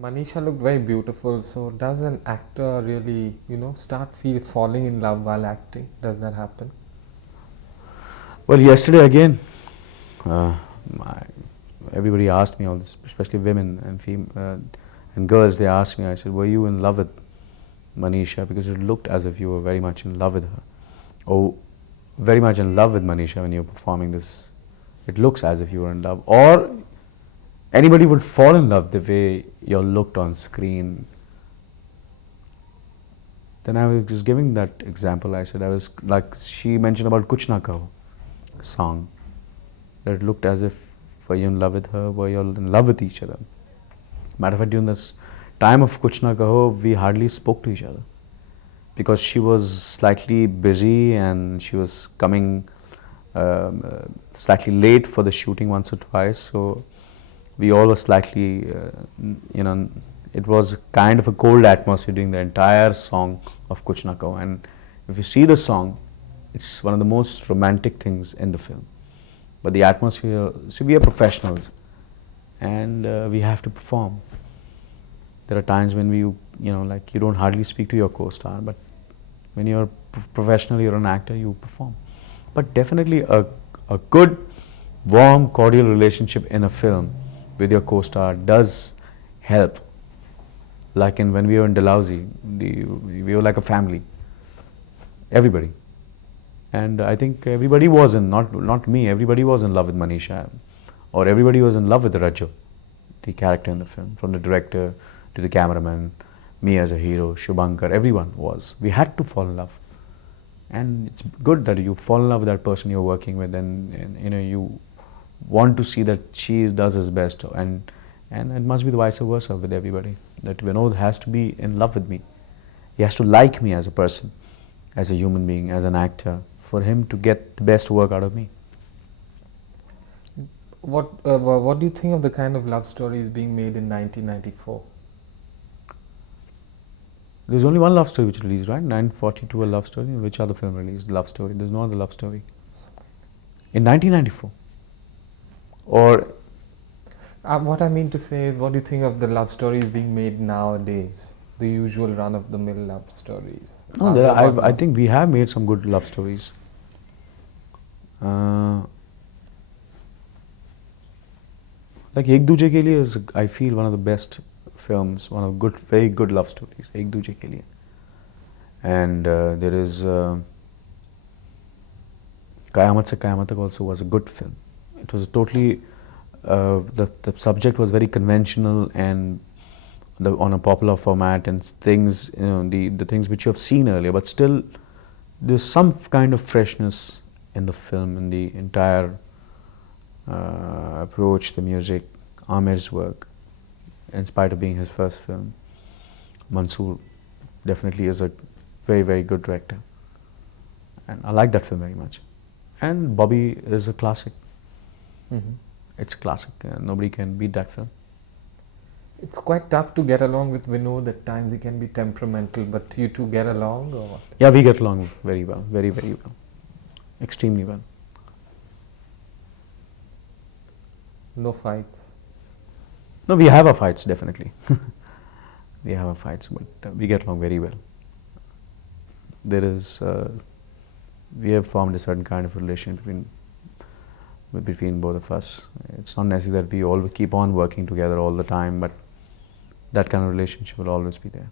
Manisha looked very beautiful. So does an actor really, falling in love while acting? Does that happen? Well, yesterday again, uh, my, everybody asked me all this, especially women and girls. They asked me. I said, "Were you in love with Manisha?" Because it looked as if you were very much in love with her, or very much in love with Manisha when you're performing this. It looks as if you were in love, or anybody would fall in love the way you looked on screen. Then I was just giving that example. I said I was like she mentioned about Kuch Na Kaho song. That it looked as if were you in love with her, were you in love with each other. Matter of fact, during this time of Kuch Na Kaho, we hardly spoke to each other because she was slightly busy and she was coming slightly late for the shooting once or twice. So we all were slightly, it was kind of a cold atmosphere during the entire song of Kuch Na Kaho. And if you see the song, it's one of the most romantic things in the film. But the atmosphere, see, we are professionals and we have to perform. There are times when you don't hardly speak to your co-star, but when you're professional, you're an actor, you perform. But definitely a good, warm, cordial relationship in a film with your co-star does help. Like when we were in Dalhousie, we were like a family, everybody. And I think everybody was not me, everybody was in love with Manisha, or everybody was in love with Raju, the character in the film, from the director to the cameraman, me as a hero, Shubhankar, everyone was. We had to fall in love. And it's good that you fall in love with that person you're working with, and you want to see that she does his best, and it must be the vice versa with everybody. That Vinod has to be in love with me. He has to like me as a person, as a human being, as an actor, for him to get the best work out of me. What do you think of the kind of love stories being made in 1994? There's only one love story which released, right? 942, a love story. Which other film released love story? There's no other love story. In 1994. Or What I mean to say is, what do you think of the love stories being made nowadays? The usual run-of-the-mill love stories. no, I think we have made some good love stories. Like Ek Duje Ke Liye is, I feel, one of the best films, one of very good love stories. Ek Duje Ke Liye. And there is Qayamat Se Qayamat Tak also was a good film. It was totally, the subject was very conventional and on a popular format and things, the things which you have seen earlier, but still there's some kind of freshness in the film, in the entire approach, the music, Amir's work, in spite of being his first film. Mansoor definitely is a very, very good director. And I like that film very much. And Bobby is a classic. It's a classic. Nobody can beat that film. It's quite tough to get along with Vinod. At times he can be temperamental, but you two get along, or what? Yeah, we get along very well, very, very well. Extremely well. No fights? No, we have our fights, definitely. We have our fights, but we get along very well. There is, we have formed a certain kind of relation between both of us. It's not necessary that we all keep on working together all the time, but that kind of relationship will always be there.